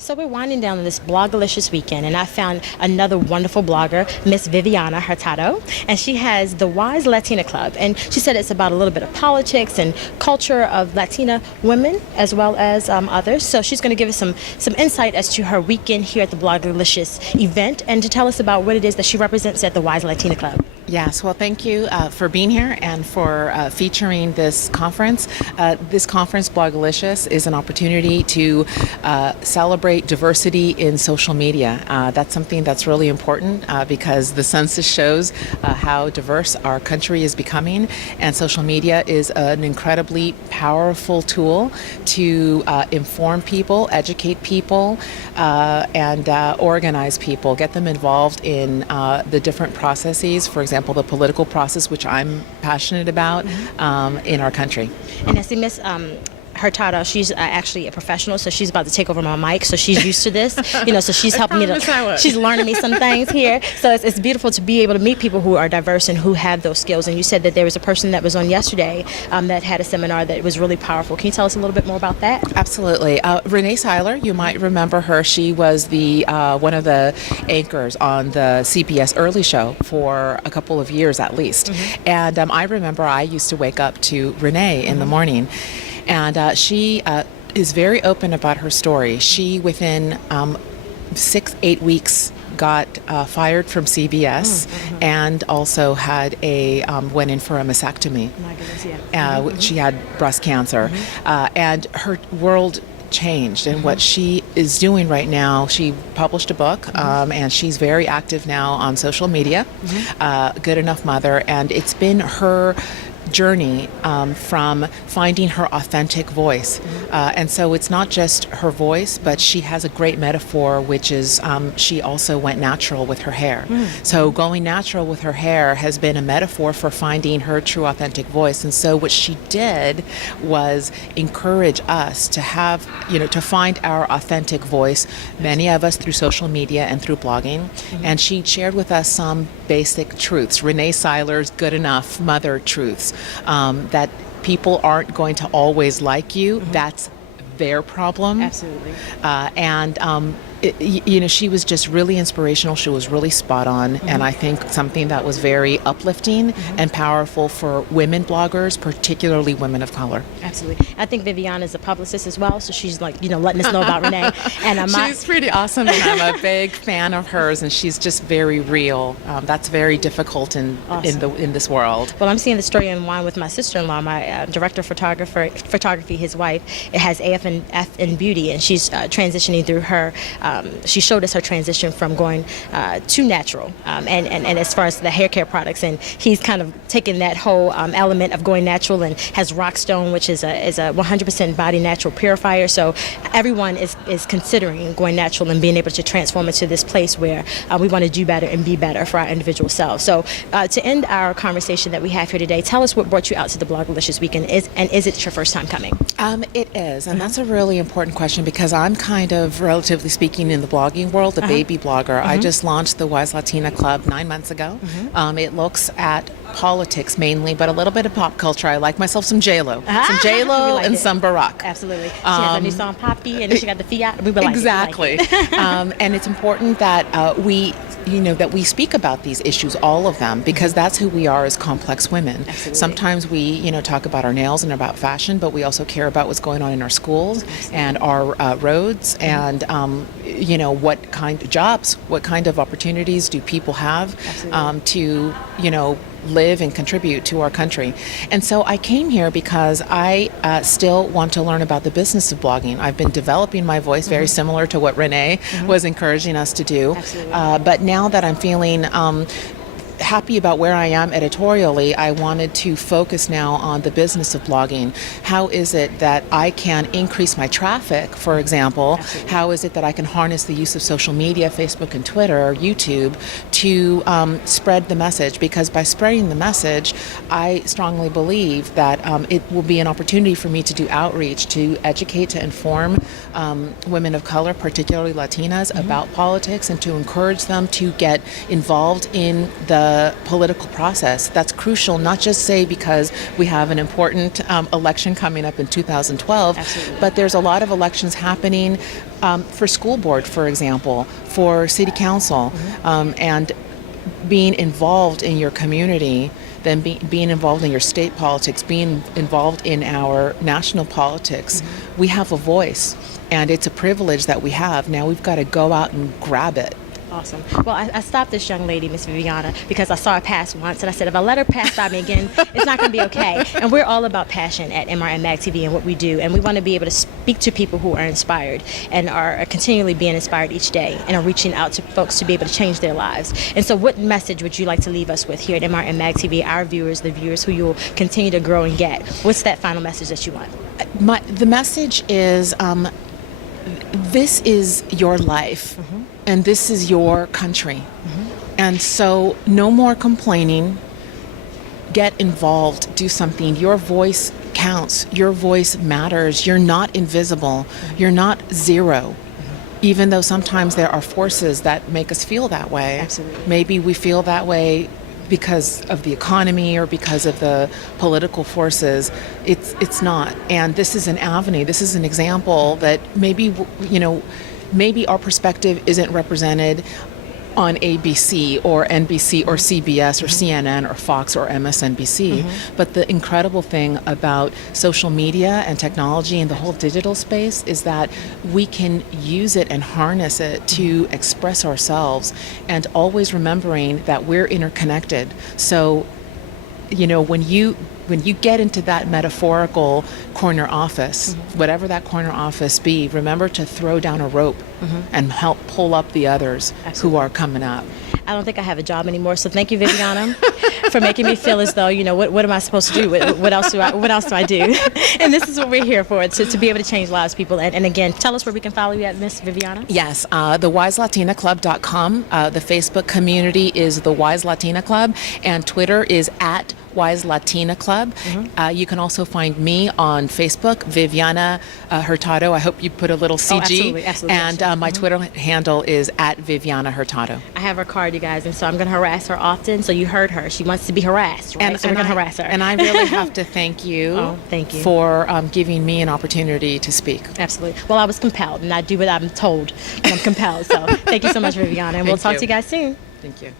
So we're winding down this Blogalicious weekend, and I found another wonderful blogger, Miss Viviana Hurtado, and she has the Wise Latina Club, and she said it's about a little bit of politics and culture of Latina women as well as others. So she's going to give us some insight as to her weekend here at the Blogalicious event, and to tell us about what it is that she represents at the Wise Latina Club. Yes, well, thank you for being here and for featuring this conference. This conference, Blogalicious, is an opportunity to celebrate diversity in social media. That's something that's really important because the census shows how diverse our country is becoming, and social media is an incredibly powerful tool to inform people, educate people, and organize people, get them involved in the different processes. For example, the political process, which I'm passionate about in our country. And I see Miss Hurtado, she's actually a professional, so she's about to take over my mic, so she's used to this, so she's helping me she's learning me some things here. So it's beautiful to be able to meet people who are diverse and who have those skills. And you said that there was a person that was on yesterday that had a seminar that was really powerful. Can you tell us a little bit more about that? Absolutely. Renee Seiler, you might remember her. She was the one of the anchors on the CBS Early Show for a couple of years at least. And I remember I used to wake up to Renee in the morning. And she is very open about her story. She, within 6-8 weeks, got fired from CBS and also had went in for a mastectomy. My goodness, yeah. She had breast cancer. And her world changed, and what she is doing right now, she published a book, and she's very active now on social media, Good Enough Mother, and it's been her journey from finding her authentic voice. And so it's not just her voice, but she has a great metaphor, which is she also went natural with her hair. So going natural with her hair has been a metaphor for finding her true authentic voice. And so what she did was encourage us to have, to find our authentic voice, many of us through social media and through blogging. And she shared with us some basic truths, Renee Seiler's Good Enough Mother truths. That people aren't going to always like you. That's their problem. Absolutely. She was just really inspirational. She was really spot on, and I think something that was very uplifting and powerful for women bloggers, particularly women of color. Absolutely. I think Viviana is a publicist as well, so she's letting us know about Renee. And she's pretty awesome, and I'm a big fan of hers, and she's just very real. That's very difficult in this world. Well, I'm seeing the story in Wine with my sister-in-law, my director of photography, his wife. It has AF in beauty, and she's transitioning through her. She showed us her transition from going to natural, and as far as the hair care products, and he's kind of taken that whole element of going natural, and has Rockstone, which is a 100% body natural purifier. So everyone is considering going natural and being able to transform into this place where we want to do better and be better for our individual selves. So to end our conversation that we have here today, tell us what brought you out to the Blogalicious weekend, and is it your first time coming? It is, and that's a really important question because I'm kind of, relatively speaking, in the blogging world, a baby blogger. I just launched the Wise Latina Club 9 months ago. It looks at politics mainly, but a little bit of pop culture. I like myself some J-Lo. Some J-Lo and some Barack. Absolutely. She has a new song, Poppy, and then she got the Fiat. We like exactly. And it's important that we speak about these issues, all of them, because that's who we are as complex women. Absolutely. Sometimes we, talk about our nails and about fashion, but we also care about what's going on in our schools and our roads and, what kind of jobs, what kind of opportunities do people have to, live and contribute to our country. And so I came here because I still want to learn about the business of blogging. I've been developing my voice, very similar to what Renee was encouraging us to do. But now that I'm feeling happy about where I am editorially, I wanted to focus now on the business of blogging. How is it that I can increase my traffic, for example? How is it that I can harness the use of social media, Facebook and Twitter, or YouTube, to spread the message, because by spreading the message, I strongly believe that it will be an opportunity for me to do outreach, to educate, to inform women of color, particularly Latinas, about politics, and to encourage them to get involved in the political process. That's crucial, not just say because we have an important election coming up in 2012, Absolutely. but there's a lot of elections happening for school board, for example, for city council, and being involved in your community, then being involved in your state politics, being involved in our national politics. We have a voice, and it's a privilege that we have. Now we've got to go out and grab it. Awesome. Well, I stopped this young lady, Miss Viviana, because I saw her pass once, and I said, if I let her pass by me again, it's not going to be okay. And we're all about passion at MRMag TV and what we do, and we want to be able to speak to people who are inspired and are continually being inspired each day and are reaching out to folks to be able to change their lives. And so what message would you like to leave us with here at MRMag TV, our viewers, the viewers who you'll continue to grow and get? What's that final message that you want? The message is, this is your life, and this is your country. And so no more complaining. Get involved, do something. Your voice counts. Your voice matters. You're not invisible. You're not zero. Even though sometimes there are forces that make us feel that way. Absolutely. Maybe we feel that way because of the economy or because of the political forces. It's not. And this is an avenue. This is an example that maybe, maybe our perspective isn't represented on ABC or NBC or CBS or CNN or Fox or MSNBC. But the incredible thing about social media and technology and the whole digital space is that we can use it and harness it to express ourselves, and always remembering that we're interconnected. So, when you get into that metaphorical corner office, whatever that corner office be, remember to throw down a rope and help pull up the others who are coming up. I don't think I have a job anymore, so thank you, Viviana, for making me feel as though, what am I supposed to do? What else do I do? And this is what we're here for, to be able to change lives, people. And again, tell us where we can follow you at, Miss Viviana. Yes, thewiselatinaclub.com. The Facebook community is the Wise Latina Club, and Twitter is at Wise Latina Club. You can also find me on Facebook, Viviana Hurtado. I hope you put a little CG. Oh, absolutely, absolutely. And my Twitter handle is at Viviana Hurtado. I have her card, you guys, and so I'm going to harass her often. So you heard her. She wants to be harassed, right? So we're going to harass her. And I really have to thank you, thank you for giving me an opportunity to speak. Absolutely. Well, I was compelled, and I do what I'm told when I'm compelled. So thank you so much, Viviana, and we'll talk to you guys soon. Thank you.